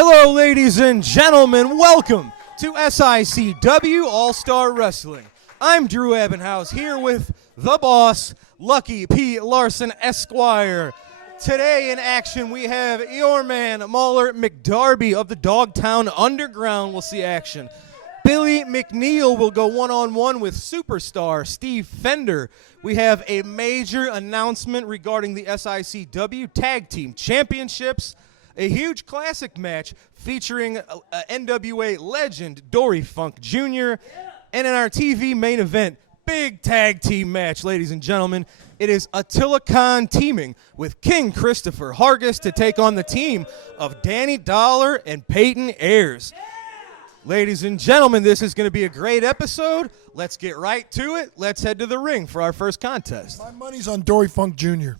Hello, ladies and gentlemen. Welcome to SICW All-Star Wrestling. I'm Drew Ebenhouse here with the boss, Lucky P. Larson Esquire. Today in action, we have your man, Mauler McDarby of the Dogtown Underground will see action. Billy McNeal will go one-on-one with superstar Steve Fender. We have a major announcement regarding the SICW Tag Team Championships. A huge classic match featuring NWA legend Dory Funk Jr. And in our TV main event, big tag team match, ladies and gentlemen. It is Attila Khan teaming with King Christopher Hargis to take on the team of Danny Dollar and Peyton Ayers. Ladies and gentlemen, this is going to be a great episode. Let's get right to it. Let's head to the ring for our first contest. My money's on Dory Funk Jr.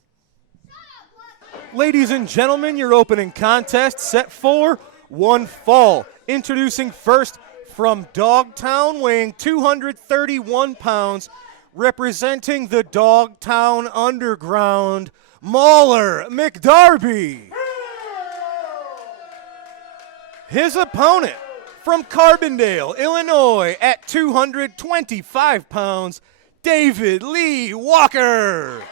Ladies and gentlemen, your opening contest set for one fall. Introducing first from Dogtown, weighing 231 pounds, representing the Dogtown Underground, Mauler McDarby. His opponent from Carbondale, Illinois, at 225 pounds, David Lee Walker.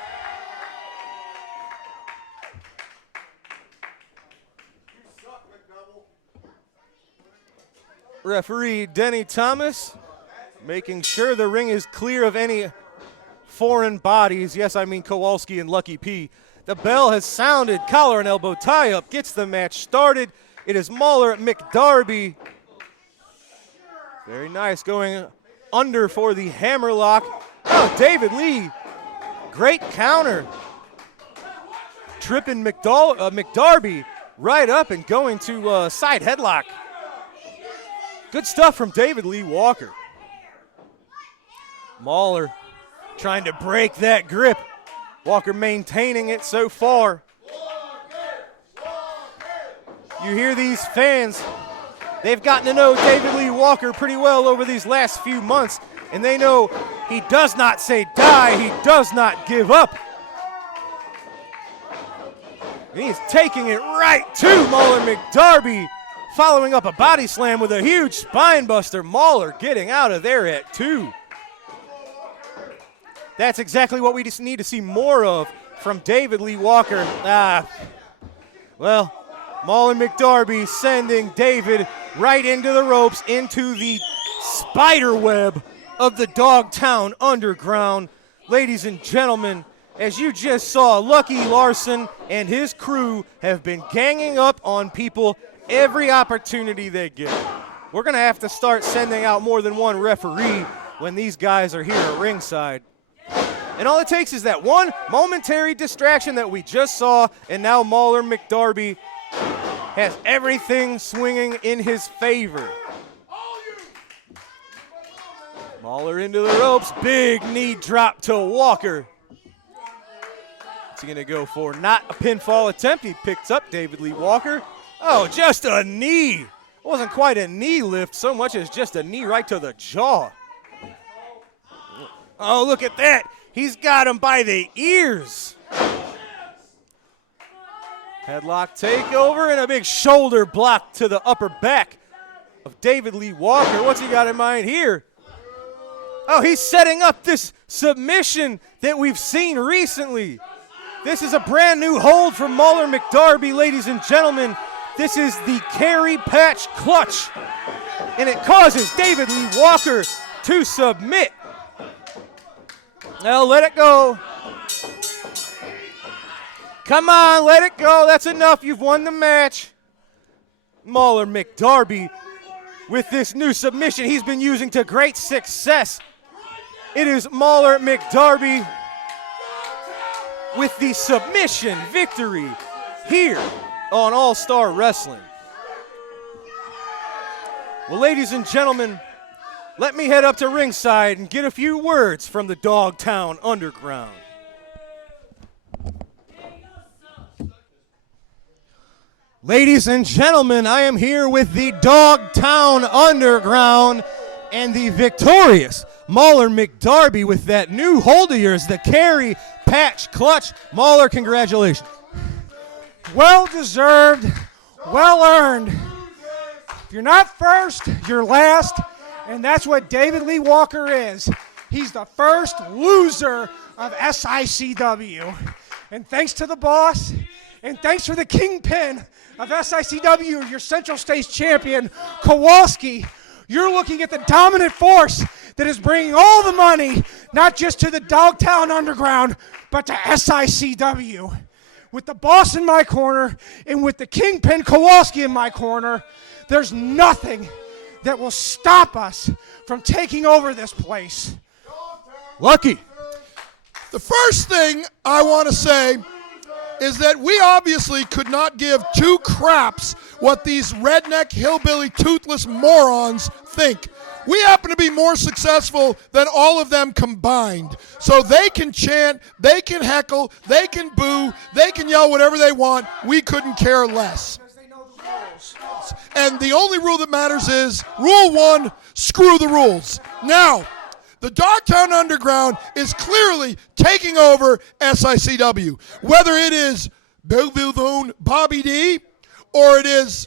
Referee Denny Thomas making sure the ring is clear of any foreign bodies. Yes, I mean Kowalski and Lucky P. The bell has sounded. Collar and elbow tie-up gets the match started. It is Mauler McDarby. Very nice, going under for the hammerlock. Oh, David Lee. Great counter. Tripping McDarby right up and going to side headlock. Good stuff from David Lee Walker. Mauler trying to break that grip. Walker maintaining it so far. You hear these fans. They've gotten to know David Lee Walker pretty well over these last few months, and they know he does not say die, he does not give up. And he's taking it right to Mauler McDarby, following up a body slam with a huge spine buster. Mauler getting out of there at 2. That's exactly what we just need to see more of from David Lee Walker. Well, Mauler McDarby sending David right into the ropes, into the spider web of the Dogtown Underground. Ladies and gentlemen, as you just saw, Lucky Larson and his crew have been ganging up on people every opportunity they get. We're going to have to start sending out more than one referee when these guys are here at ringside. And all it takes is that one momentary distraction that we just saw, and now Mauler McDarby has everything swinging in his favor. Mauler into the ropes, big knee drop to Walker. What's he going to go for? Not a pinfall attempt. He picks up David Lee Walker. Oh, just a knee. It wasn't quite a knee lift so much as just a knee right to the jaw. Oh, look at that. He's got him by the ears. Headlock takeover and a big shoulder block to the upper back of David Lee Walker. What's he got in mind here? Oh, he's setting up this submission that we've seen recently. This is a brand new hold from Mauler McDarby, ladies and gentlemen. This is the Carry Patch Clutch, and it causes David Lee Walker to submit. Now let it go. Come on, let it go. That's enough. You've won the match. Mauler McDarby with this new submission he's been using to great success. It is Mauler McDarby with the submission victory here on All-Star Wrestling. Well, ladies and gentlemen, let me head up to ringside and get a few words from the Dogtown Underground. Ladies and gentlemen, I am here with the Dogtown Underground and the victorious Mauler McDarby with that new hold of yours, the Carry Patch Clutch. Mauler, congratulations. Well deserved, well earned. If you're not first, you're last, and that's what David Lee Walker is. He's the first loser of SICW. And thanks to the boss, and thanks for the kingpin of SICW, your Central States champion, Kowalski, you're looking at the dominant force that is bringing all the money, not just to the Dogtown Underground, but to SICW. With the boss in my corner, and with the kingpin Kowalski in my corner, there's nothing that will stop us from taking over this place. Lucky. The first thing I want to say is that we obviously could not give two craps what these redneck, hillbilly, toothless morons think. We happen to be more successful than all of them combined. So they can chant, they can heckle, they can boo, they can yell whatever they want. We couldn't care less. And the only rule that matters is rule one, screw the rules. Now, the Dogtown Underground is clearly taking over SICW. Whether it is Belleville's own Bobby D, or it is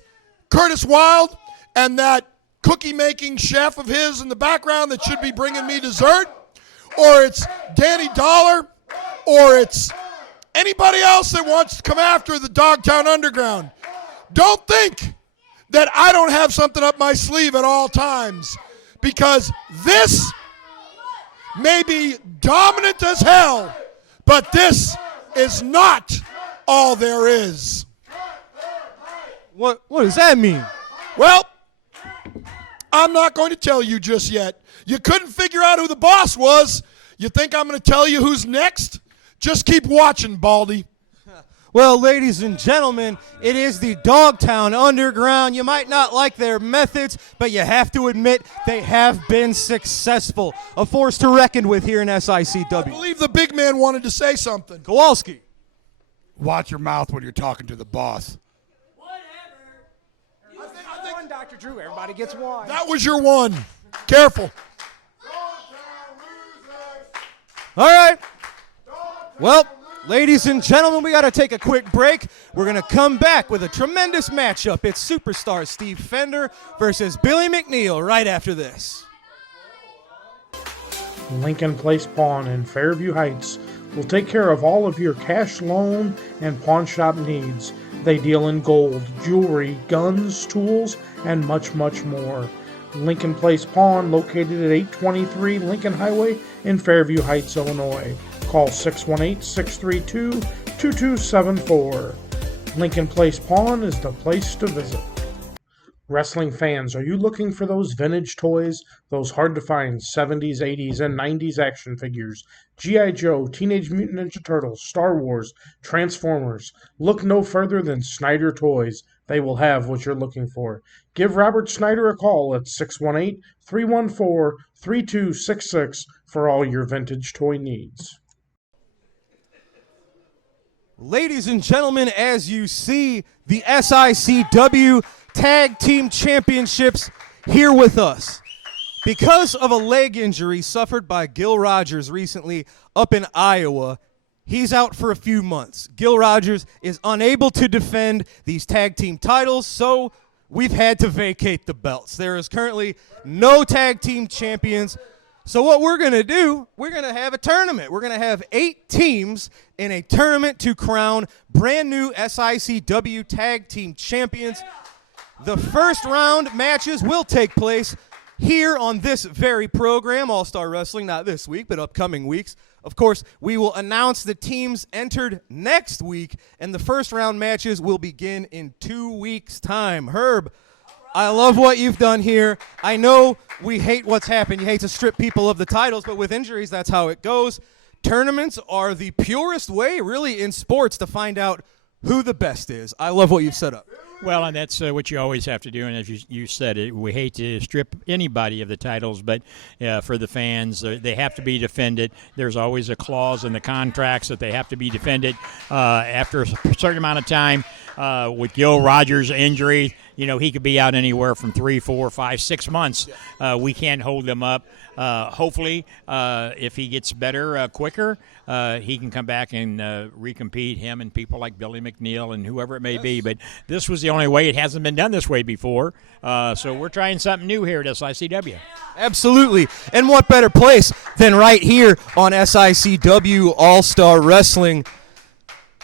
Curtis Wilde and that cookie-making chef of his in the background that should be bringing me dessert, or it's Danny Dollar, or it's anybody else that wants to come after the Dogtown Underground. Don't think that I don't have something up my sleeve at all times, because this may be dominant as hell, but this is not all there is. What does that mean? Well, I'm not going to tell you just yet. You couldn't figure out who the boss was. You think I'm going to tell you who's next? Just keep watching, Baldy. Well, ladies and gentlemen, it is the Dogtown Underground. You might not like their methods, but you have to admit they have been successful. A force to reckon with here in SICW. I believe the big man wanted to say something. Kowalski. Watch your mouth when you're talking to the boss. I think one, Dr. Drew. Everybody gets one. That was your one. Careful. All right. Well, ladies and gentlemen, we got to take a quick break. We're going to come back with a tremendous matchup. It's superstar Steve Fender versus Billy McNeal right after this. Lincoln Place Pawn in Fairview Heights will take care of all of your cash loan and pawn shop needs. They deal in gold, jewelry, guns, tools, and much, much more. Lincoln Place Pawn, located at 823 Lincoln Highway in Fairview Heights, Illinois. Call 618-632-2274. Lincoln Place Pawn is the place to visit. Wrestling fans, are you looking for those vintage toys? Those hard-to-find 70s, 80s, and 90s action figures? G.I. Joe, Teenage Mutant Ninja Turtles, Star Wars, Transformers. Look no further than Snyder Toys. They will have what you're looking for. Give Robert Snyder a call at 618-314-3266 for all your vintage toy needs. Ladies and gentlemen, as you see, the SICW Tag Team Championships here with us. Because of a leg injury suffered by Gil Rogers recently up in Iowa, he's out for a few months. Gil Rogers is unable to defend these tag team titles, so we've had to vacate the belts. There is currently no tag team champions. So what we're going to do, we're going to have a tournament. We're going to have 8 teams in a tournament to crown brand new SICW tag team champions. The first round matches will take place here on this very program, All-Star Wrestling, not this week, but upcoming weeks. Of course, we will announce the teams entered next week, and the first round matches will begin in 2 weeks' time. Herb, I love what you've done here. I know we hate what's happened. You hate to strip people of the titles, but with injuries, that's how it goes. Tournaments are the purest way, really, in sports to find out who the best is. I love what you've set up. Well, and that's what you always have to do. And as you said, we hate to strip anybody of the titles, but for the fans, they have to be defended. There's always a clause in the contracts that they have to be defended after a certain amount of time. With Gil Rogers' injury, he could be out anywhere from 3, 4, 5, 6 months. We can't hold them up. Hopefully, if he gets better quicker, he can come back and recompete, him and people like Billy McNeal and whoever it may be. But this was the the only way. It hasn't been done this way before. So we're trying something new here at SICW. Absolutely. And what better place than right here on SICW All-Star Wrestling?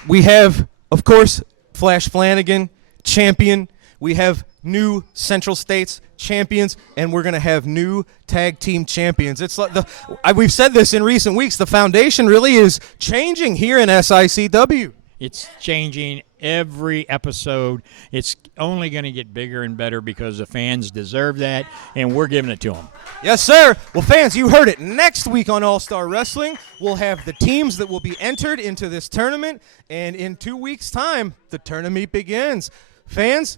We have, of course, Flash Flanagan, champion. We have new Central States champions, and we're going to have new tag team champions. It's like we've said this in recent weeks. The foundation really is changing here in SICW. It's changing every episode. It's only going to get bigger and better because the fans deserve that, and we're giving it to them. Yes, sir. Well, fans, you heard it. Next week on All-Star Wrestling, we'll have the teams that will be entered into this tournament, and in 2 weeks' time, the tournament begins. Fans,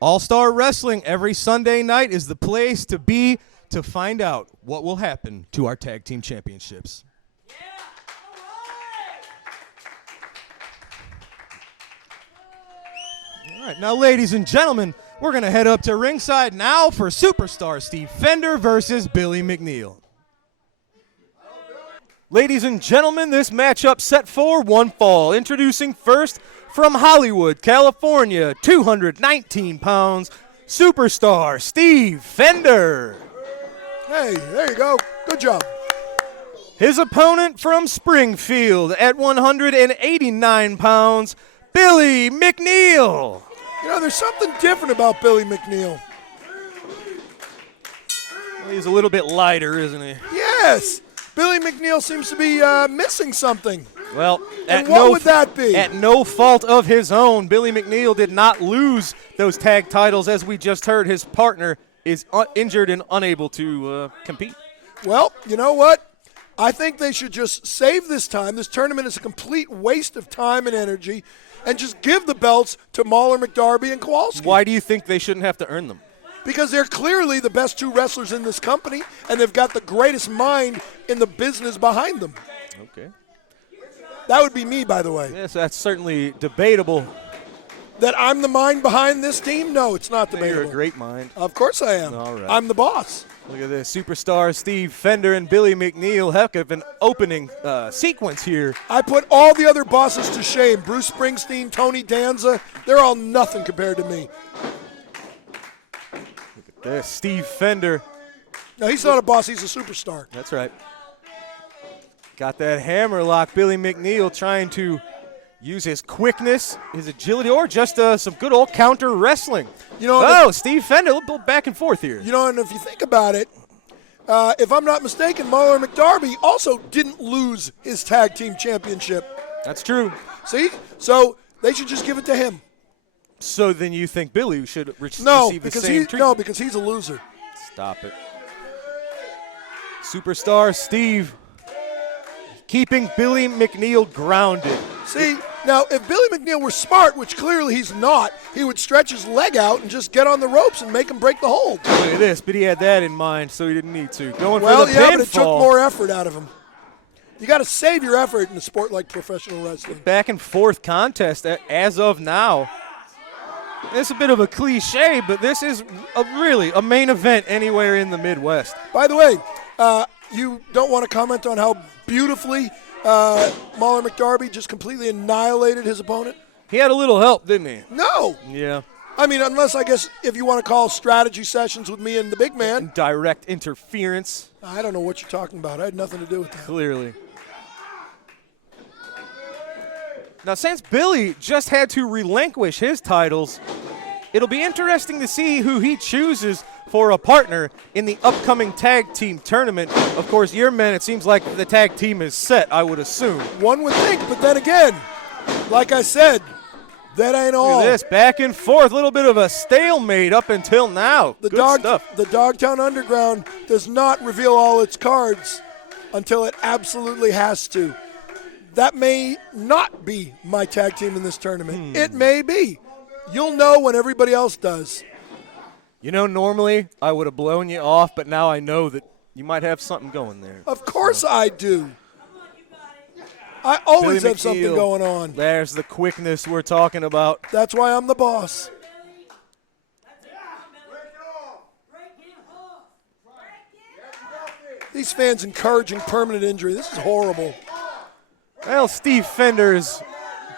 All-Star Wrestling every Sunday night is the place to be to find out what will happen to our tag team championships. All right, now, ladies and gentlemen, we're going to head up to ringside now for Superstar Steve Fender versus Billy McNeal. Ladies and gentlemen, this matchup set for one fall. Introducing first from Hollywood, California, 219 pounds, Superstar Steve Fender. Hey, there you go. Good job. His opponent from Springfield at 189 pounds, Billy McNeal. You know, there's something different about Billy McNeal. Well, he's a little bit lighter, isn't he? Yes. Billy McNeal seems to be missing something. Well, and what would that be? At no fault of his own, Billy McNeal did not lose those tag titles. As we just heard, his partner is injured and unable to compete. Well, you know what? I think they should just save this time. This tournament is a complete waste of time and energy, and just give the belts to Mauler, McDarby, and Kowalski. Why do you think they shouldn't have to earn them? Because they're clearly the best two wrestlers in this company, and they've got the greatest mind in the business behind them. Okay. That would be me, by the way. Yes, that's certainly debatable. That I'm the mind behind this team? No, it's not debatable. You're a great mind. Of course I am. All right. I'm the boss. Look at this. Superstar Steve Fender and Billy McNeal. Heck of an opening sequence here. I put all the other bosses to shame. Bruce Springsteen, Tony Danza, they're all nothing compared to me. Look at this. Steve Fender. No, he's not a boss. He's a superstar. That's right. Got that hammer lock. Billy McNeal trying to use his quickness, his agility, or just some good old counter wrestling. You know, Steve Fender, a little back and forth here. You know, and if you think about it, if I'm not mistaken, Mauler McDarby also didn't lose his tag team championship. That's true. See? So they should just give it to him. So then you think Billy should receive the same treatment? No, because he's a loser. Stop it. Superstar Steve keeping Billy McNeal grounded. See, now if Billy McNeal were smart, which clearly he's not, he would stretch his leg out and just get on the ropes and make him break the hold. Look at this, but he had that in mind, so he didn't need to. Going well, for the yeah, pinfall. but it took more effort out of him. You got to save your effort in a sport like professional wrestling. Back and forth contest as of now. It's a bit of a cliche, but this is really a main event anywhere in the Midwest. By the way, you don't want to comment on how beautifully Mauler McDarby just completely annihilated his opponent? He had a little help, didn't he? No. Yeah. I mean, unless I guess if you want to call strategy sessions with me and the big man. Direct interference. I don't know what you're talking about. I had nothing to do with that. Clearly. Now, since Billy just had to relinquish his titles, it'll be interesting to see who he chooses for a partner in the upcoming tag team tournament. Of course, your men, it seems like the tag team is set, I would assume. One would think, but then again, like I said, that ain't all. Look at this, back and forth, a little bit of a stalemate up until now. Good stuff. The Dogtown Underground does not reveal all its cards until it absolutely has to. That may not be my tag team in this tournament. It may be. You'll know when everybody else does. You know, normally I would have blown you off, but now I know that you might have something going there. Of course I do. I always Billy have something McNeal, going on. There's the quickness we're talking about. That's why I'm the boss. These fans encouraging permanent injury. This is horrible. Well, Steve Fender's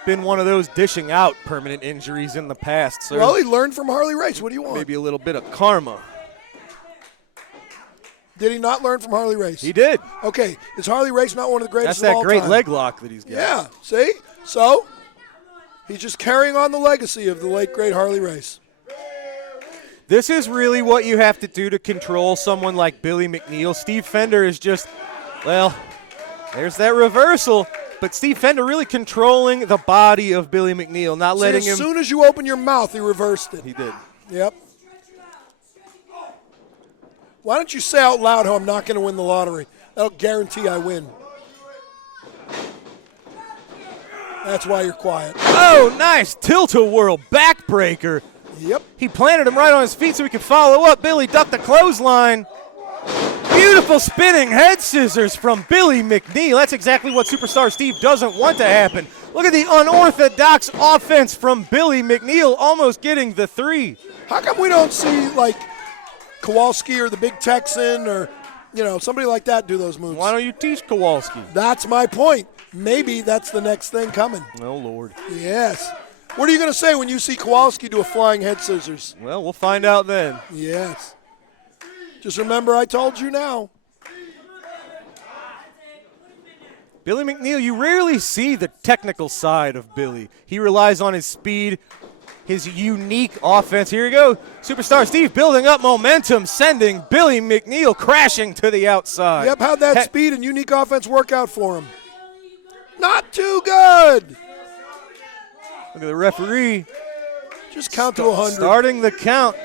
been one of those dishing out permanent injuries in the past, sir. Well, he learned from Harley Race. What do you want? Maybe a little bit of karma. Did he not learn from Harley Race? He did. Okay, is Harley Race not one of the greatest That's of all that great time? leg lock that he's got. Yeah, see? So, he's just carrying on the legacy of the late, great Harley Race. This is really what you have to do to control someone like Billy McNeal. Steve Fender is just, well, there's that reversal. But Steve Fender really controlling the body of Billy McNeal, not letting him. As soon as you open your mouth, he reversed it. He did. Yep. Why don't you say out loud how I'm not going to win the lottery? That'll guarantee I win. That's why you're quiet. Oh, nice tilt-a-whirl backbreaker. Yep. He planted him right on his feet so he could follow up. Billy ducked the clothesline. Beautiful spinning head scissors from Billy McNeal. That's exactly what Superstar Steve doesn't want to happen. Look at the unorthodox offense from Billy McNeal, almost getting the 3. How come we don't see, like, Kowalski or the Big Texan or, somebody like that do those moves? Why don't you teach Kowalski? That's my point. Maybe that's the next thing coming. Oh, Lord. Yes. What are you going to say when you see Kowalski do a flying head scissors? Well, we'll find out then. Yes. Just remember I told you now. Billy McNeal, you rarely see the technical side of Billy. He relies on his speed, his unique offense. Here you go. Superstar Steve building up momentum, sending Billy McNeal crashing to the outside. Yep, how'd that speed and unique offense work out for him? Not too good. Look at the referee. Just count to 100. Starting the count.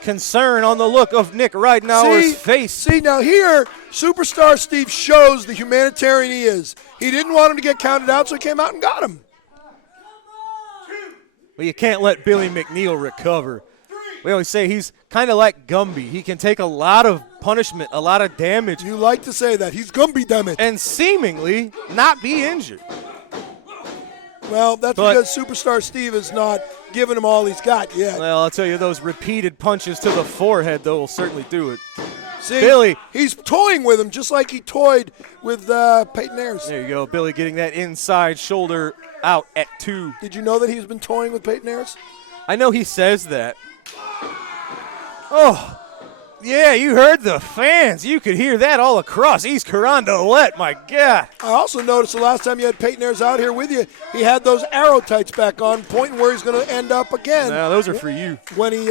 Concern on the look of Nick Ridenour's face. See, now here, Superstar Steve shows the humanitarian he is. He didn't want him to get counted out, so he came out and got him. Well, you can't let Billy McNeal recover. We always say he's kind of like Gumby. He can take a lot of punishment, a lot of damage. You like to say that. He's Gumby, damn it. And seemingly not be injured. Well, that's because Superstar Steve is not giving him all he's got yet. Well, I'll tell you, those repeated punches to the forehead, though, will certainly do it. See, Billy. He's toying with him just like he toyed with Peyton Ayers. There you go. Billy getting that inside shoulder out at 2. Did you know that he's been toying with Peyton Ayers? I know he says that. Oh, yeah, you heard the fans. You could hear that all across East Carondelet, my God. I also noticed the last time you had Peyton Ayers out here with you, he had those arrow tights back on, pointing where he's going to end up again. No, those are for you. When he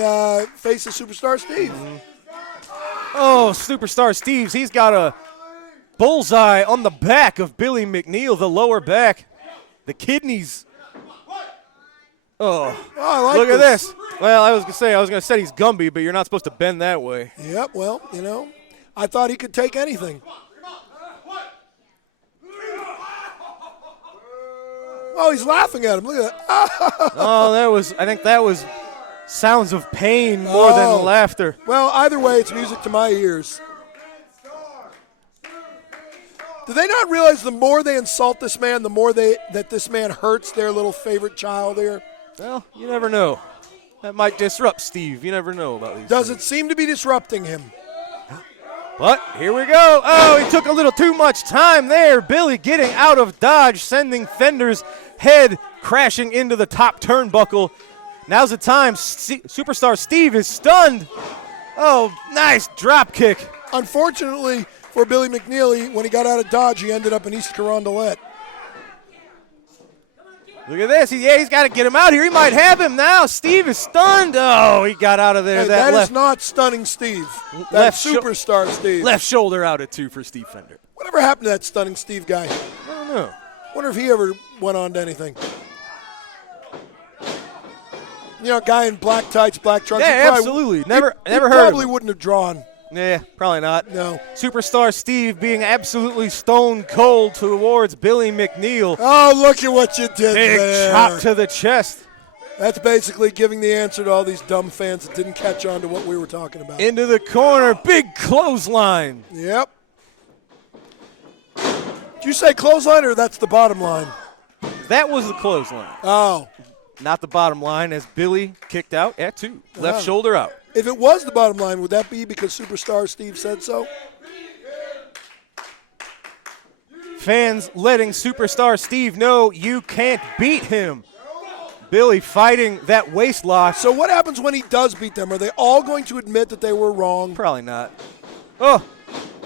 faces Superstar Steve. Mm-hmm. Oh, Superstar Steve's, he's got a bullseye on the back of Billy McNeal, the lower back, the kidneys. Oh, I like look at this. Well, I was going to say he's Gumby, but you're not supposed to bend that way. Yep, well, I thought he could take anything. Oh, he's laughing at him. Look at that. Oh, I think that was sounds of pain more than laughter. Well, either way, it's music to my ears. Do they not realize the more they insult this man, the more that this man hurts their little favorite child here? Well, you never know. That might disrupt Steve. You never know about these Does it seem to be disrupting him? But here we go. Oh, he took a little too much time there. Billy getting out of dodge, sending Fender's head crashing into the top turnbuckle. Now's the time. Superstar Steve is stunned. Oh, nice drop kick. Unfortunately for Billy McNeal, when he got out of dodge, he ended up in East Carondelet. Look at this. He's got to get him out here. He might have him now. Steve is stunned. Oh, he got out of there. Hey, that is not stunning Steve. That's Superstar Steve. Left shoulder out at 2 for Steve Fender. Whatever happened to that stunning Steve guy? I don't know. Wonder if he ever went on to anything. Guy in black tights, black trunks. Yeah, absolutely. Never heard of him. Probably wouldn't have drawn. Yeah, probably not. No. Superstar Steve being absolutely stone cold towards Billy McNeal. Oh, look at what you did Big there. chop to the chest. That's basically giving the answer to all these dumb fans that didn't catch on to what we were talking about. Into the corner. Big clothesline. Yep. Did you say clothesline or that's the bottom line? That was the clothesline. Oh. Not the bottom line as Billy kicked out at 2. Left shoulder out. If it was the bottom line, would that be because Superstar Steve said so? Fans letting superstar Steve know you can't beat him. Billy fighting that waist lock. So what happens when he does beat them? Are they all going to admit that they were wrong? Probably not. Oh,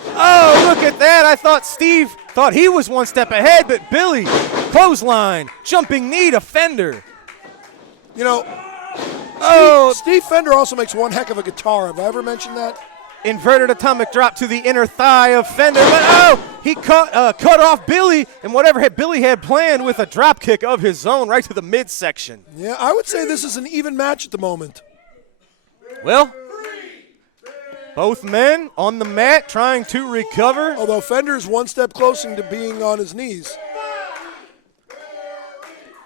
look at that. I thought Steve thought he was one step ahead, but Billy, clothesline, jumping knee to Fender. You know, Steve Fender also makes one heck of a guitar. Have I ever mentioned that? Inverted atomic drop to the inner thigh of Fender, but he cut off Billy, and whatever Billy had planned with a drop kick of his own right to the midsection. Yeah, I would say this is an even match at the moment. Well, both men on the mat trying to recover. Although Fender is one step closer to being on his knees.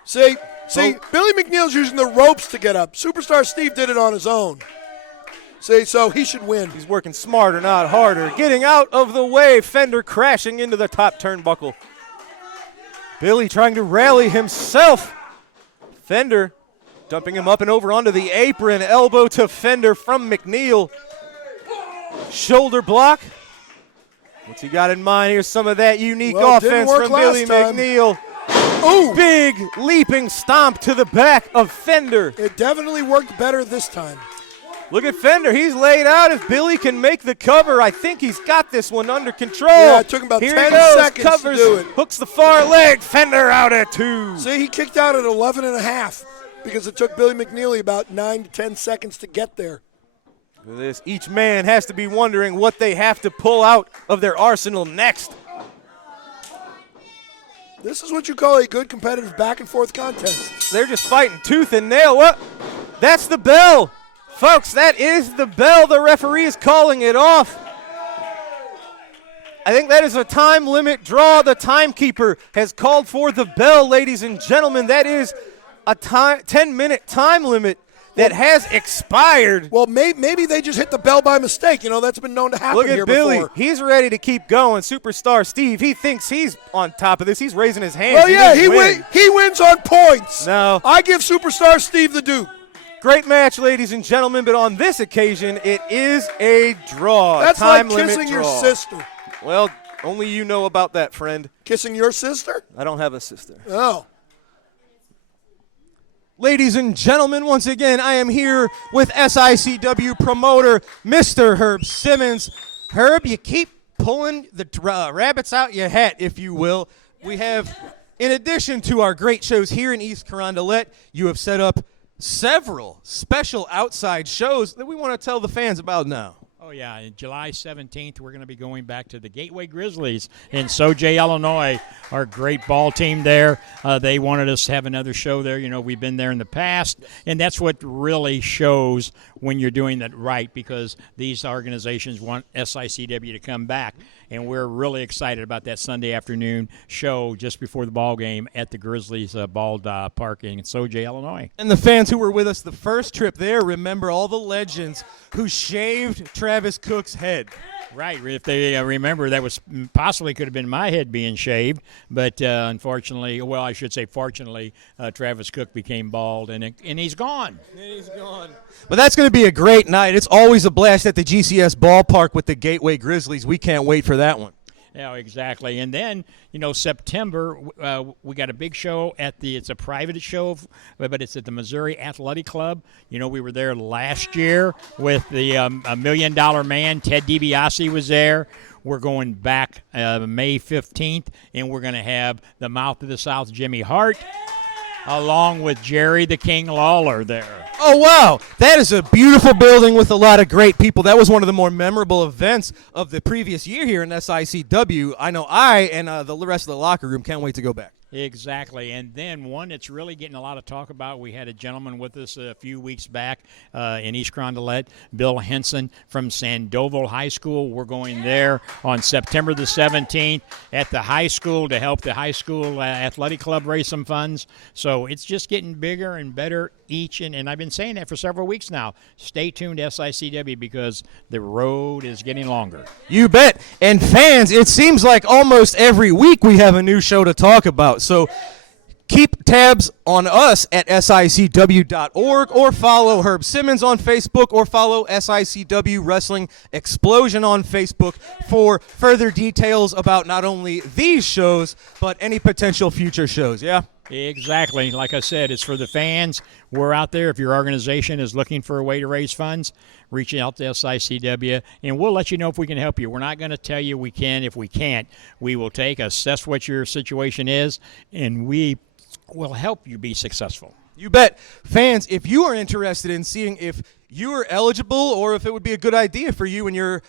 See, Billy McNeal's using the ropes to get up. Superstar Steve did it on his own. See, so he should win. He's working smarter, not harder. Getting out of the way, Fender crashing into the top turnbuckle. Billy trying to rally himself. Fender dumping him up and over onto the apron. Elbow to Fender from McNeal. Shoulder block. What's he got in mind? Here's some of that unique offense from Billy McNeal. Ooh. Big leaping stomp to the back of Fender. It definitely worked better this time. Look at Fender. He's laid out. If Billy can make the cover, I think he's got this one under control. Yeah, it took him about Here 10 he goes. seconds Covers, to do it. hooks the far leg. Fender out at 2. See, he kicked out at 11 and a half because it took Billy McNeal about 9 to 10 seconds to get there. Look at this. Each man has to be wondering what they have to pull out of their arsenal next. This is what you call a good competitive back and forth contest. They're just fighting tooth and nail. What? That's the bell. Folks, that is the bell. The referee is calling it off. I think that is a time limit draw. The timekeeper has called for the bell, ladies and gentlemen. That is a 10-minute time limit that has expired. Well, maybe they just hit the bell by mistake. You know, that's been known to happen Look here at Billy. before. He's ready to keep going. Superstar Steve, he thinks he's on top of this. He's raising his hands. Well, yeah, he wins on points. No. I give Superstar Steve the Duke. Great match, ladies and gentlemen, but on this occasion, it is a draw. That's time like kissing your sister. Well, only you know about that, friend. Kissing your sister? I don't have a sister. Oh. Ladies and gentlemen, once again, I am here with SICW promoter, Mr. Herb Simmons. Herb, you keep pulling the rabbits out your hat, if you will. We have, in addition to our great shows here in East Carondelet, you have set up several special outside shows that we want to tell the fans about now. Oh, yeah. July 17th, we're going to be going back to the Gateway Grizzlies in Sauget, Illinois, our great ball team there. They wanted us to have another show there. You know, we've been there in the past, and that's what really shows when you're doing that right, because these organizations want SICW to come back. And we're really excited about that Sunday afternoon show just before the ball game at the Grizzlies ball park in Sauget, Illinois. And the fans who were with us the first trip there remember all the legends who shaved Travis Cook's head. Right. If they remember, that was possibly could have been my head being shaved, but unfortunately, well, I should say fortunately, Travis Cook became bald, and he's gone. But that's going to be a great night. It's always a blast at the GCS ballpark with the Gateway Grizzlies. We can't wait for that one. Yeah, exactly. And then, you know, September, we got a big show it's a private show, but it's at the Missouri Athletic Club. You know, we were there last year with the $1 Million Man. Ted DiBiase was there. We're going back May 15th, and we're going to have the Mouth of the South, Jimmy Hart, along with Jerry the King Lawler there. Oh, wow. That is a beautiful building with a lot of great people. That was one of the more memorable events of the previous year here in SICW. I know I and the rest of the locker room can't wait to go back. Exactly. And then one that's really getting a lot of talk about, we had a gentleman with us a few weeks back in East Carondelet, Bill Henson from Sandoval High School. We're going there on September the 17th at the high school to help the high school athletic club raise some funds. So it's just getting bigger and better and I've been saying that for several weeks now. Stay tuned to SICW because the road is getting longer. You bet. And fans, it seems like almost every week we have a new show to talk about. So Keep tabs on us at SICW.org or follow Herb Simmons on Facebook or follow SICW Wrestling Explosion on Facebook for further details about not only these shows, but any potential future shows, yeah? Exactly. Like I said, it's for the fans. We're out there. If your organization is looking for a way to raise funds, reach out to SICW, and we'll let you know if we can help you. We're not going to tell you we can. If we can't, we will assess what your situation is, and we will help you be successful. You bet. Fans, if you are interested in seeing if you are eligible or if it would be a good idea for you and your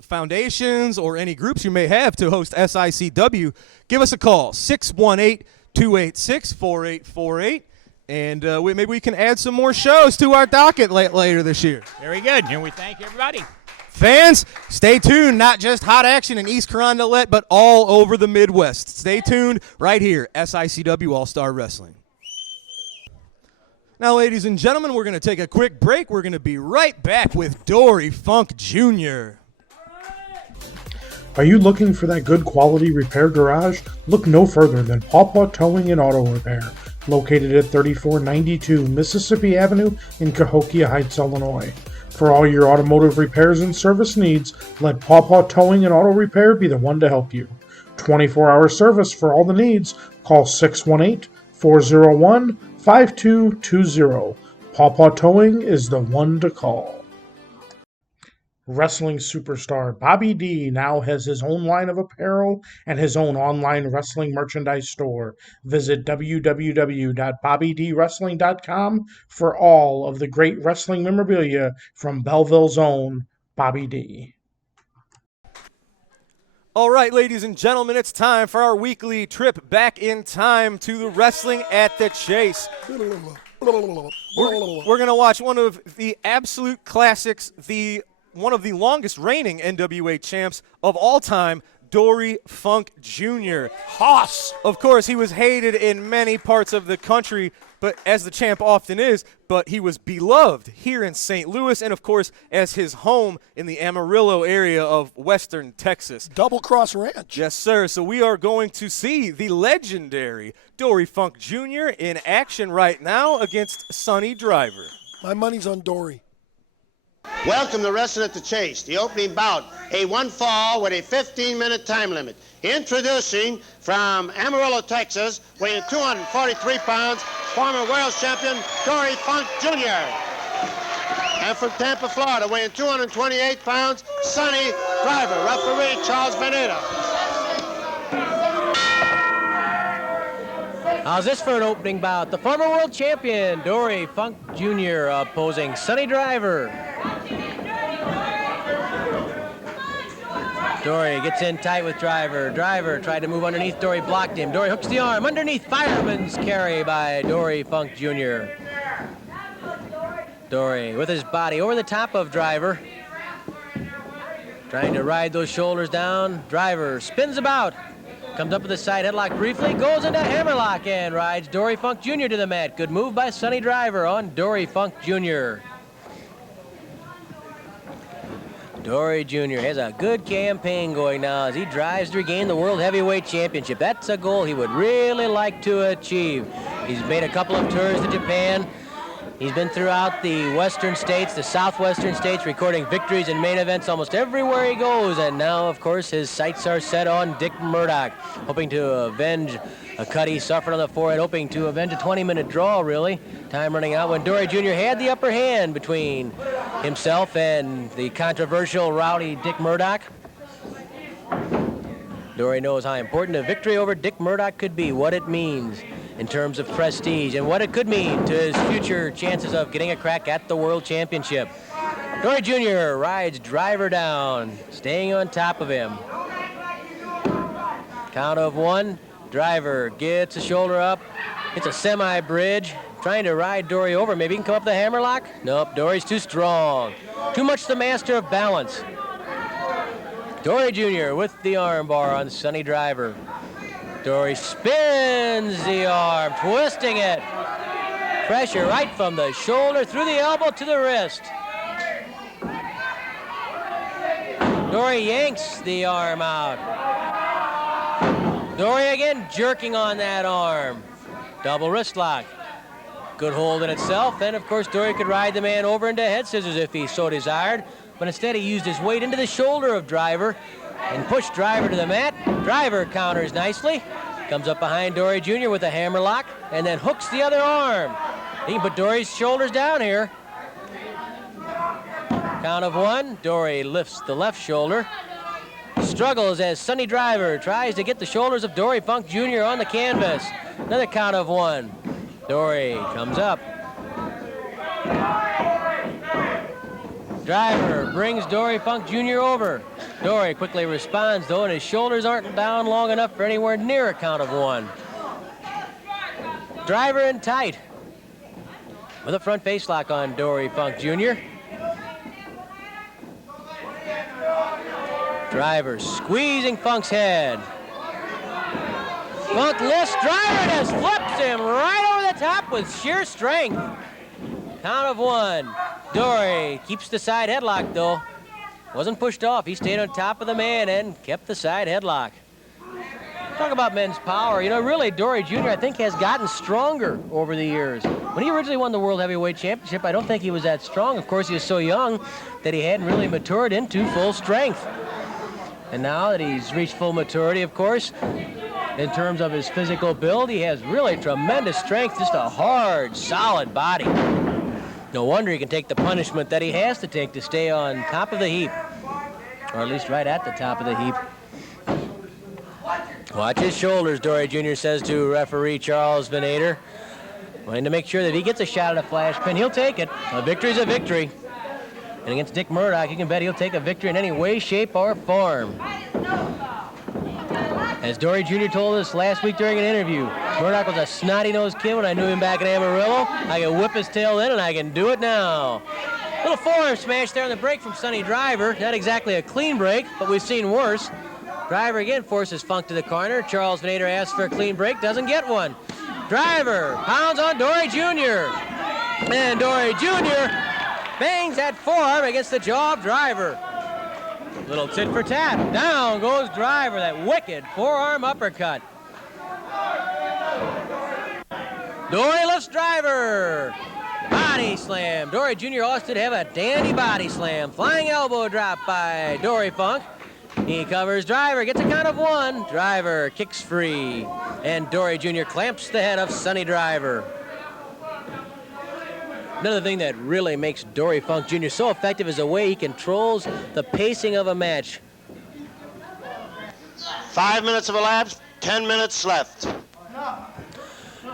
foundations or any groups you may have to host SICW, give us a call, 618-286-4848, and maybe we can add some more shows to our docket later this year. Very good, and we thank everybody. Fans, stay tuned. Not just hot action in East Carondelet, but all over the Midwest. Stay tuned right here, SICW All-Star Wrestling. Now, ladies and gentlemen, we're going to take a quick break. We're going to be right back with Dory Funk Jr. Are you looking for that good quality repair garage? Look no further than Pawpaw Towing and Auto Repair, located at 3492 Mississippi Avenue in Cahokia Heights, Illinois. For all your automotive repairs and service needs, let Pawpaw Towing and Auto Repair be the one to help you. 24-hour service for all the needs. Call 618-401-5220. Pawpaw Towing is the one to call. Wrestling superstar Bobby D now has his own line of apparel and his own online wrestling merchandise store. Visit www.bobbydwrestling.com for all of the great wrestling memorabilia from Belleville's own Bobby D. All right, ladies and gentlemen, it's time for our weekly trip back in time to the Wrestling at the Chase. We're going to watch one of the absolute classics, one of the longest reigning NWA champs of all time, Dory Funk Jr. Hoss. Of course, he was hated in many parts of the country, but as the champ often is, but he was beloved here in St. Louis and, of course, as his home in the Amarillo area of western Texas. Double Cross Ranch. Yes, sir. So we are going to see the legendary Dory Funk Jr. in action right now against Sonny Driver. My money's on Dory. Welcome to Wrestling at the Chase, the opening bout, a one fall with a 15-minute time limit. Introducing from Amarillo, Texas, weighing 243 pounds, former world champion Dory Funk Jr. And from Tampa, Florida, weighing 228 pounds, Sonny Driver, referee Charles Beneda. How's this for an opening bout? The former world champion, Dory Funk Jr. opposing Sonny Driver. Dory gets in tight with Driver. Driver tried to move underneath. Dory blocked him. Dory hooks the arm underneath. Fireman's carry by Dory Funk Jr. Dory with his body over the top of Driver. Trying to ride those shoulders down. Driver spins about. Comes up with a side headlock briefly. Goes into hammerlock and rides Dory Funk Jr. to the mat. Good move by Sonny Driver on Dory Funk Jr. Dory Jr. has a good campaign going now as he drives to regain the World Heavyweight Championship. That's a goal he would really like to achieve. He's made a couple of tours to Japan. He's been throughout the western states, the southwestern states, recording victories and main events almost everywhere he goes. And now, of course, his sights are set on Dick Murdoch, hoping to avenge a cut he suffered on the forehead, hoping to avenge a 20-minute draw, really. Time running out when Dory Jr. had the upper hand between himself and the controversial, rowdy Dick Murdoch. Dory knows how important a victory over Dick Murdoch could be, what it means in terms of prestige, and what it could mean to his future chances of getting a crack at the World Championship. Dory Jr. rides Driver down, staying on top of him. Count of one. Driver gets a shoulder up. It's a semi-bridge. Trying to ride Dory over. Maybe he can come up the hammerlock? Nope, Dory's too strong. Too much the master of balance. Dory Jr. with the armbar on Sonny Driver. Dory spins the arm, twisting it. Pressure right from the shoulder, through the elbow to the wrist. Dory yanks the arm out. Dory again jerking on that arm. Double wrist lock. Good hold in itself. And, of course, Dory could ride the man over into head scissors if he so desired. But instead, he used his weight into the shoulder of Driver and pushed Driver to the mat. Driver counters nicely. Comes up behind Dory Jr. with a hammer lock and then hooks the other arm. He can put Dory's shoulders down here. Count of 1. Dory lifts the left shoulder. Struggles as Sonny Driver tries to get the shoulders of Dory Funk Jr. on the canvas. Another count of 1. Dory comes up. Driver brings Dory Funk Jr. over. Dory quickly responds, though, and his shoulders aren't down long enough for anywhere near a count of 1. Driver in tight with a front face lock on Dory Funk Jr. Driver squeezing Funk's head. Funk lifts Driver, just flips him right over the top with sheer strength. Count of 1. Dory keeps the side headlock, though. Wasn't pushed off. He stayed on top of the man and kept the side headlock. Talk about men's power. You know, really, Dory Jr., I think, has gotten stronger over the years. When he originally won the World Heavyweight Championship, I don't think he was that strong. Of course, he was so young that he hadn't really matured into full strength. And now that he's reached full maturity, of course, in terms of his physical build, he has really tremendous strength, just a hard, solid body. No wonder he can take the punishment that he has to take to stay on top of the heap, or at least right at the top of the heap. Watch his shoulders, Dory Jr. says to referee Charles Venator. Wanting to make sure that if he gets a shot at a flash pin, he'll take it. A victory's a victory. And against Dick Murdoch, you can bet he'll take a victory in any way, shape, or form. As Dory Jr. told us last week during an interview, Murdoch was a snotty-nosed kid when I knew him back in Amarillo. I can whip his tail then, and I can do it now. Little forearm smash there on the break from Sonny Driver. Not exactly a clean break, but we've seen worse. Driver again forces Funk to the corner. Charles Venator asks for a clean break, doesn't get one. Driver pounds on Dory Jr. And Dory Jr. bangs that forearm against the jaw of Driver. Little tit for tat. Down goes Driver, that wicked forearm uppercut. Dory lifts Driver. Body slam. Dory Jr. also did have a dandy body slam. Flying elbow drop by Dory Funk. He covers Driver, gets a count of 1. Driver kicks free. And Dory Jr. clamps the head of Sonny Driver. Another thing that really makes Dory Funk Jr. so effective is the way he controls the pacing of a match. 5 minutes have elapsed, 10 minutes left.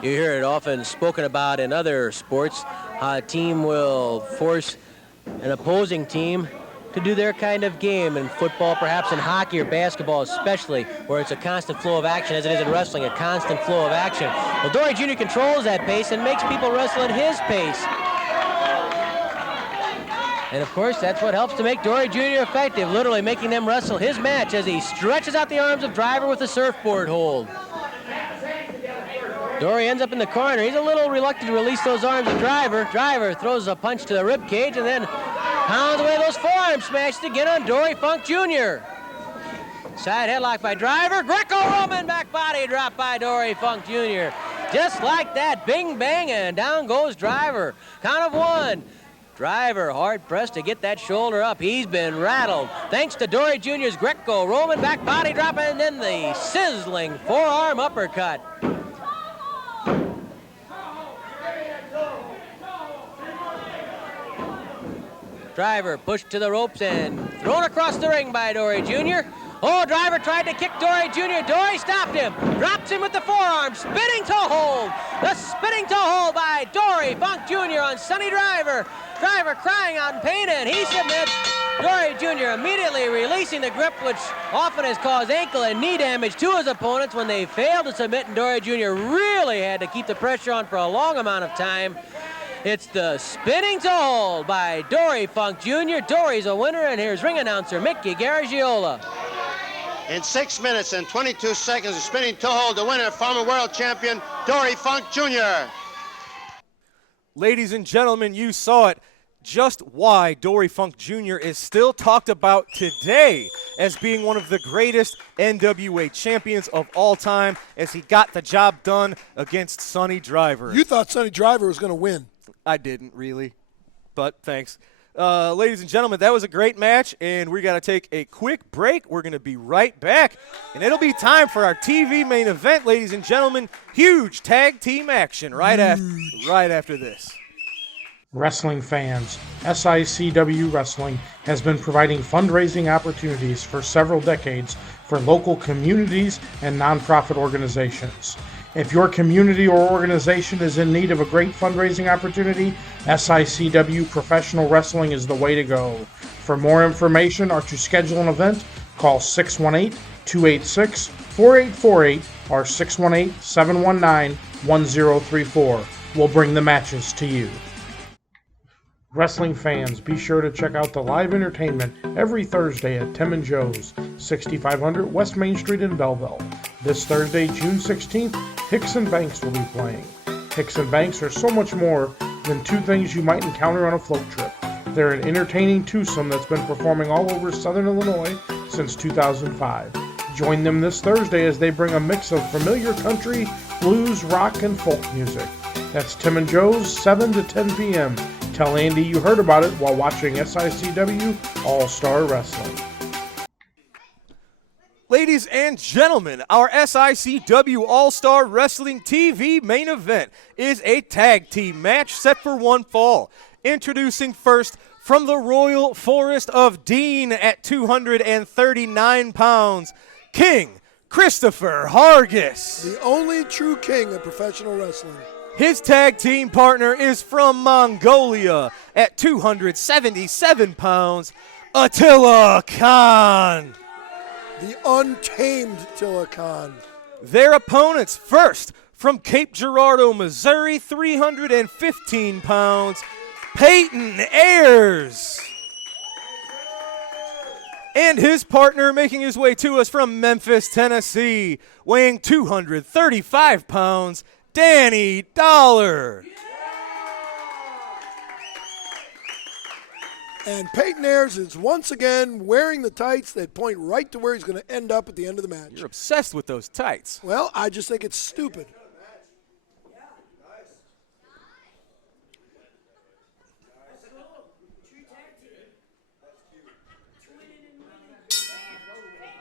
You hear it often spoken about in other sports, how a team will force an opposing team to do their kind of game. In football, perhaps in hockey or basketball especially, where it's a constant flow of action, as it is in wrestling, a constant flow of action. Well, Dory Jr. controls that pace and makes people wrestle at his pace. And of course, that's what helps to make Dory Jr. effective, literally making them wrestle his match as he stretches out the arms of Driver with a surfboard hold. Dory ends up in the corner. He's a little reluctant to release those arms of Driver. Driver throws a punch to the rib cage and then pounds away those forearm smashes again on Dory Funk Jr. Side headlock by Driver. Greco-Roman back body drop by Dory Funk Jr. Just like that, bing bang, and down goes Driver. Count of 1. Driver hard pressed to get that shoulder up. He's been rattled. Thanks to Dory Jr.'s Greco-Roman back body drop and then the sizzling forearm uppercut. Driver pushed to the ropes and thrown across the ring by Dory Jr. Oh, Driver tried to kick Dory Jr. Dory stopped him. Drops him with the forearm. Spinning toe hold. The spinning toe hold by Dory Funk Jr. on Sonny Driver. Driver crying out in pain, and he submits. Dory Jr. immediately releasing the grip, which often has caused ankle and knee damage to his opponents when they fail to submit, and Dory Jr. really had to keep the pressure on for a long amount of time. It's the spinning toe hold by Dory Funk Jr. Dory's a winner, and here's ring announcer Mickey Garagiola. In 6 minutes and 22 seconds, the spinning toe hold, the winner, former world champion Dory Funk Jr. Ladies and gentlemen, you saw it. just why Dory Funk Jr. is still talked about today as being one of the greatest NWA champions of all time as he got the job done against Sonny Driver. You thought Sonny Driver was going to win. I didn't really, but thanks. Ladies and gentlemen, that was a great match, and we got to take a quick break. We're going to be right back, and it'll be time for our TV main event, ladies and gentlemen. Huge tag team action right after this. Wrestling fans, SICW Wrestling has been providing fundraising opportunities for several decades for local communities and nonprofit organizations. If your community or organization is in need of a great fundraising opportunity, SICW Professional Wrestling is the way to go. For more information or to schedule an event, call 618-286-4848 or 618-719-1034. We'll bring the matches to you. Wrestling fans, be sure to check out the live entertainment every Thursday at Tim and Joe's, 6500 West Main Street in Belleville. This Thursday, June 16th, Hicks and Banks will be playing. Hicks and Banks are so much more than two things you might encounter on a float trip. They're an entertaining twosome that's been performing all over Southern Illinois since 2005. Join them this Thursday as they bring a mix of familiar country, blues, rock, and folk music. That's Tim and Joe's, 7 to 10 p.m. Tell Andy you heard about it while watching SICW All-Star Wrestling. Ladies and gentlemen, our SICW All-Star Wrestling TV main event is a tag team match set for one fall. Introducing first from the Royal Forest of Dean at 239 pounds, King Christopher Hargis. The only true king of professional wrestling. His tag team partner is from Mongolia at 277 pounds, Attila Khan. The untamed Attila Khan. Their opponents first from Cape Girardeau, Missouri, 315 pounds, Peyton Ayers. And his partner making his way to us from Memphis, Tennessee, weighing 235 pounds, Danny Dollar. And Peyton Ayers is once again wearing the tights that point right to where he's going to end up at the end of the match. You're obsessed with those tights. Well, I just think it's stupid.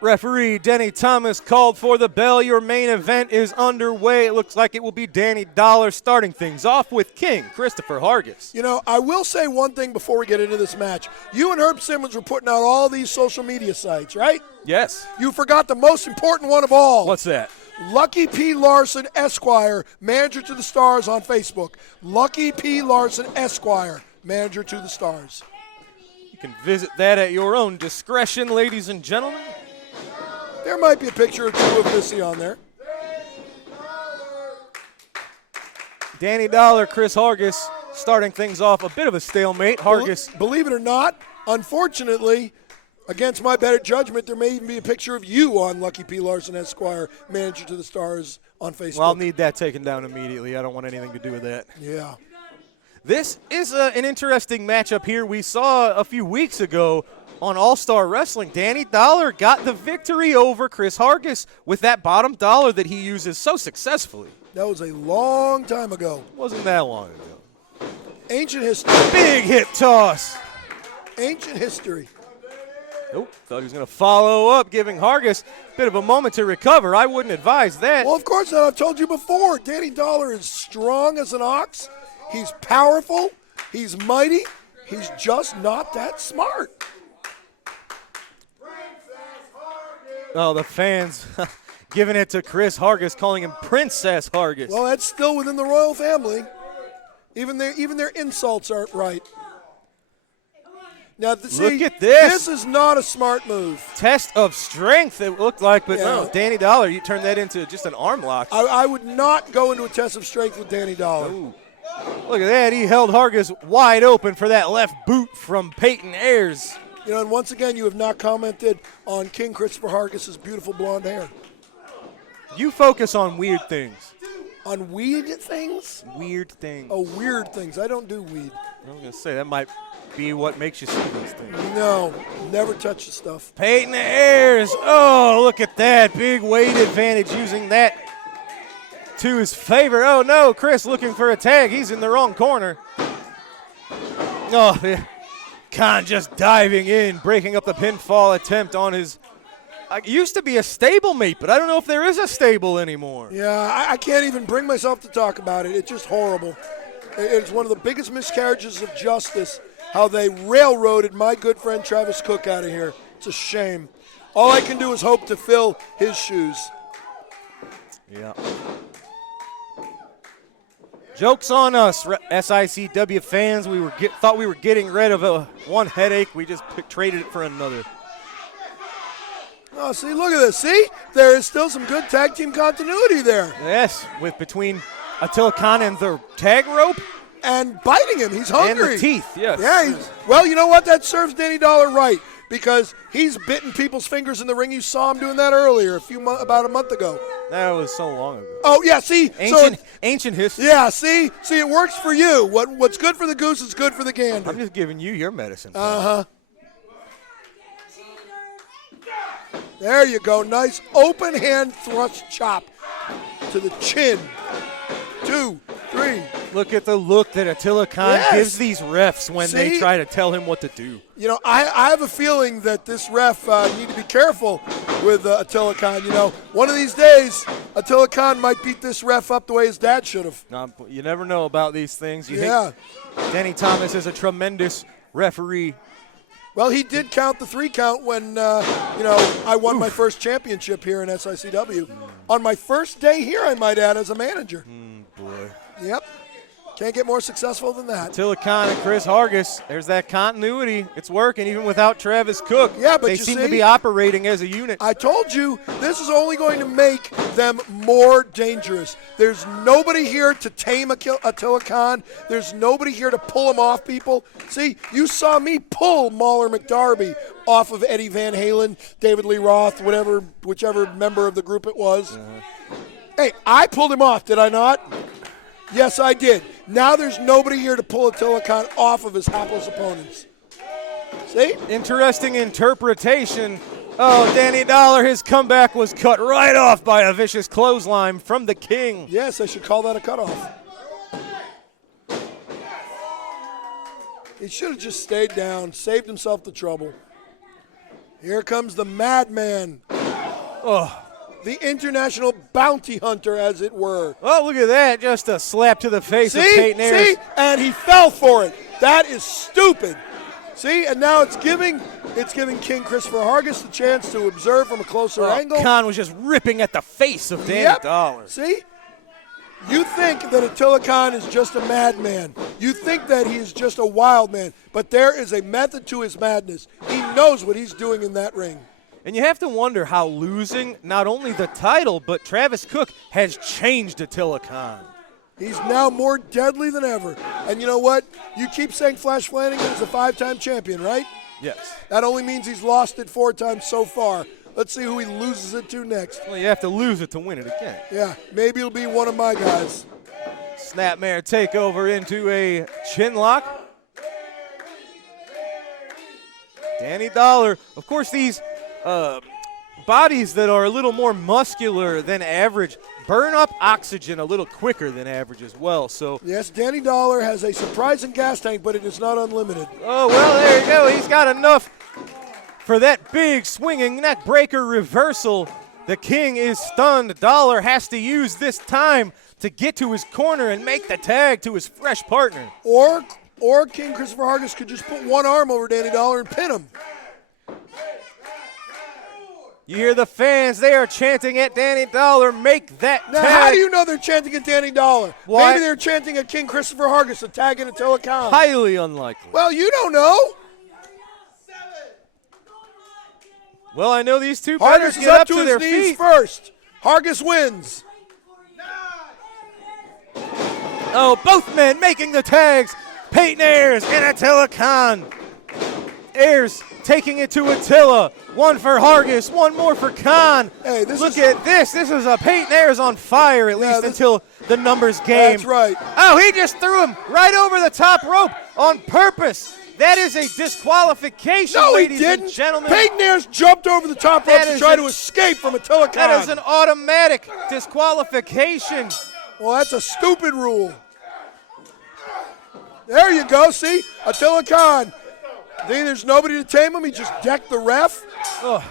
Referee Denny Thomas called for the bell. Your main event is underway. It looks like it will be Danny Dollar starting things off with King Christopher Hargis. You know, I will say one thing before we get into this match. You and Herb Simmons were putting out all these social media sites, right? Yes. You forgot the most important one of all. What's that? Lucky P. Larson, Esquire, Manager to the Stars on Facebook. Lucky P. Larson, Esquire, Manager to the Stars. You can visit that at your own discretion, ladies and gentlemen. There might be a picture or two of Missy on there. Danny Dollar, Chris Hargis starting things off. A bit of a stalemate. Hargis. Believe it or not, unfortunately, against my better judgment, there may even be a picture of you on Lucky P. Larson, Esquire, Manager to the Stars on Facebook. Well, I'll need that taken down immediately. I don't want anything to do with that. Yeah. This is an interesting matchup here. We saw a few weeks ago on All-Star Wrestling, Danny Dollar got the victory over Chris Hargis with that bottom dollar that he uses so successfully. That was a long time ago. Wasn't that long ago. Ancient history. Big hip toss. Ancient history. Nope, thought he was going to follow up, giving Hargis a bit of a moment to recover. I wouldn't advise that. Well, of course not. I've told you before. Danny Dollar is strong as an ox. He's powerful. He's mighty. He's just not that smart. Oh, the fans giving it to Chris Hargis, calling him Princess Hargis. Well, that's still within the royal family. Even their insults aren't right. Now, see, look at this. This is not a smart move. Test of strength, it looked like, but Yeah. no, Danny Dollar, you turned that into just an arm lock. I would not go into a test of strength with Danny Dollar. Ooh. Look at that. He held Hargis wide open for that left boot from Peyton Ayers. You know, and once again, you have not commented on King Christopher Hargis' beautiful blonde hair. You focus on weird things. On weed things? Weird things. Oh, weird things. I don't do weed. I was going to say, that might be what makes you see these things. No, never touch the stuff. Peyton Ayers. Oh, look at that. Big weight advantage using that to his favor. Oh, no. Chris looking for a tag. He's in the wrong corner. Oh, yeah. Khan just diving in, breaking up the pinfall attempt on his used to be a stablemate, but I don't know if there is a stable anymore. Yeah, I can't even bring myself to talk about it. It's just horrible. It's one of the biggest miscarriages of justice, how they railroaded my good friend Travis Cook out of here. It's a shame. All I can do is hope to fill his shoes. Yeah. Joke's on us, SICW fans. We thought we were getting rid of one headache. We just traded it for another. Oh, see, look at this. See? There is still some good tag team continuity there. Yes, with between Attila Khan and the tag rope. And biting him. He's hungry. And the teeth, yes. Yeah, well, you know what? That serves Danny Dollar right because he's bitten people's fingers in the ring. You saw him doing that earlier, about a month ago. That was so long ago. Oh, yeah, see? Ancient history. Yeah, see? See, it works for you. What's good for the goose is good for the gander. I'm just giving you your medicine. Uh-huh. There you go. Nice open hand thrust chop to the chin. 2, 3. Look at the look that Attila Khan gives these refs when they try to tell him what to do. You know, I have a feeling that this ref need to be careful with Attila Khan. You know, one of these days, Attila Khan might beat this ref up the way his dad should have. You never know about these things. Yeah. Danny Thomas is a tremendous referee. Well, he did count the 3 count when, I won my first championship here in SICW. On my first day here, I might add, as a manager. Boy. Yep. Can't get more successful than that. Attila Khan and Chris Hargis, there's that continuity. It's working even without Travis Cook. Yeah, but they seem to be operating as a unit. I told you this is only going to make them more dangerous. There's nobody here to tame Attila Khan. There's nobody here to pull him off people. See, you saw me pull Mauler McDarby off of Eddie Van Halen, David Lee Roth, whichever member of the group it was. Hey, I pulled him off, did I not? Yes, I did. Now there's nobody here to pull Attila Khan off of his hapless opponents. See? Interesting interpretation. Oh, Danny Dollar, his comeback was cut right off by a vicious clothesline from the King. Yes, I should call that a cutoff. He should have just stayed down, saved himself the trouble. Here comes the madman. Oh. The international bounty hunter, as it were. Oh, look at that. Just a slap to the face of Peyton Ayers. See? And he fell for it. That is stupid. See? And now it's giving King Christopher Hargis the chance to observe from a closer angle. Khan was just ripping at the face of Danny Dollar. See? You think that Attila Khan is just a madman. You think that he is just a wild man. But there is a method to his madness. He knows what he's doing in that ring. And you have to wonder how losing not only the title, but Travis Cook has changed Attila Khan. He's now more deadly than ever. And you know what? You keep saying Flash Flanagan is a 5-time champion, right? Yes. That only means he's lost it 4 times so far. Let's see who he loses it to next. Well, you have to lose it to win it again. Yeah, maybe it'll be one of my guys. Snapmare takeover into a chin lock. Danny Dollar. Of course, these bodies that are a little more muscular than average burn up oxygen a little quicker than average as well. So yes, Danny Dollar has a surprising gas tank, but it is not unlimited. Oh, well, there you go. He's got enough for that big swinging neck breaker reversal. The King is stunned. Dollar has to use this time to get to his corner and make the tag to his fresh partner. Or King Christopher Hargis could just put one arm over Danny Dollar and pin him. You hear the fans, they are chanting at Danny Dollar, make that now, tag. How do you know they're chanting at Danny Dollar? Why? Maybe they're chanting at King Christopher Hargis, a tag in Attila Khan. Highly unlikely. Well, you don't know. Well, I know these two better Hargis is get up up to to his their knees feet. first. Hargis wins. Oh, both men making the tags. Peyton Ayers and Attila Khan. Ayers taking it to Attila. One for Hargis, one more for Khan. Hey, Look at this. This is a Peyton Ayers on fire, at least until the numbers game. That's right. Oh, he just threw him right over the top rope on purpose. That is a disqualification, No, he ladies didn't. and gentlemen. Peyton Ayers jumped over the top rope That to is try an- to escape from Attila Khan. That is an automatic disqualification. Well, that's a stupid rule. There you go. See? Attila Khan. There's nobody to tame him. He just decked the ref. Oh,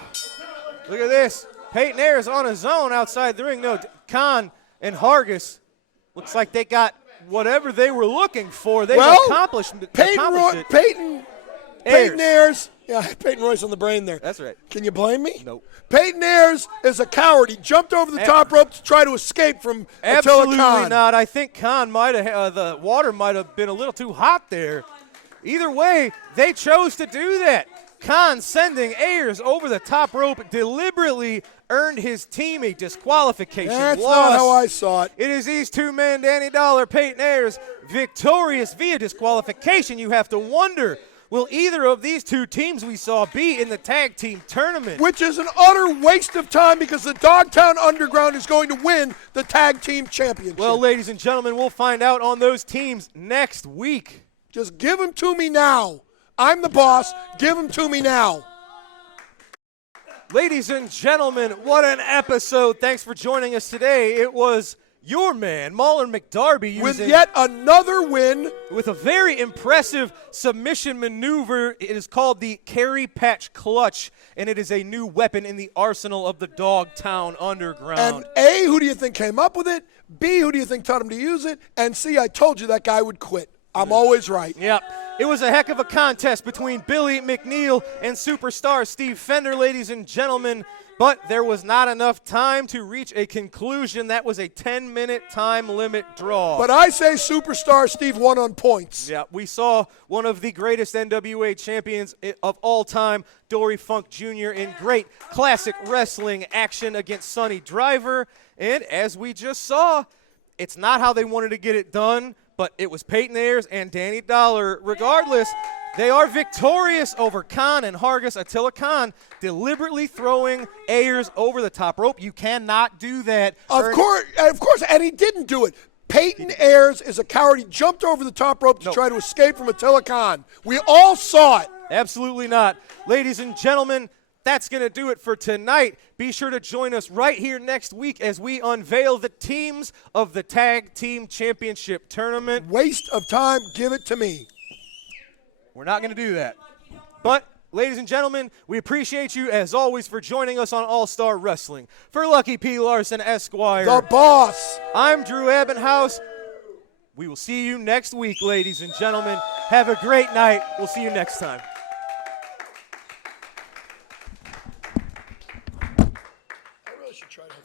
look at this. Peyton Ayers on his own outside the ring. No, Khan and Hargis, looks like they got whatever they were looking for. They've accomplished it. Peyton Ayers. Yeah, Peyton Royce on the brain there. That's right. Can you blame me? Nope. Peyton Ayers is a coward. He jumped over the top rope to try to escape from Attila Absolutely Khan. not. I think Khan might have, the water might have been a little too hot there. Either way, they chose to do that. Khan sending Ayers over the top rope deliberately earned his team a disqualification. That's loss. not how I saw it. It is these two men, Danny Dollar, Peyton Ayers, victorious via disqualification. You have to wonder, will either of these two teams we saw be in the tag team tournament? Which is an utter waste of time because the Dogtown Underground is going to win the tag team championship. Well, ladies and gentlemen, we'll find out on those teams next week. Just give them to me now. I'm the boss. Give them to me now. Ladies and gentlemen, what an episode. Thanks for joining us today. It was your man, Mauler McDarby, With using yet another win. with a very impressive submission maneuver. It is called the Carry Patch Clutch, and it is a new weapon in the arsenal of the Dogtown Underground. And A, who do you think came up with it? B, who do you think taught him to use it? And C, I told you that guy would quit. I'm always right. Yep. It was a heck of a contest between Billy McNeal and superstar Steve Fender, ladies and gentlemen, but there was not enough time to reach a conclusion. That was a 10-minute time limit draw. But I say superstar Steve won on points. Yeah, we saw one of the greatest NWA champions of all time, Dory Funk Jr., in great classic wrestling action against Sonny Driver. And as we just saw, it's not how they wanted to get it done, but it was Peyton Ayers and Danny Dollar. Regardless, they are victorious over Khan and Hargis. Attila Khan deliberately throwing Ayers over the top rope. You cannot do that. Of course, and he didn't do it. Peyton Ayers is a coward. He jumped over the top rope to try to escape from Attila Khan. We all saw it. Absolutely not. Ladies and gentlemen, that's going to do it for tonight. Be sure to join us right here next week as we unveil the teams of the Tag Team Championship Tournament. Waste of time. Give it to me. We're not going to do that. But, ladies and gentlemen, we appreciate you, as always, for joining us on All-Star Wrestling. For Lucky P. Larson, Esquire, The boss. I'm Drew Ebenhouse. We will see you next week, ladies and gentlemen. Have a great night. We'll see you next time. I really should try to have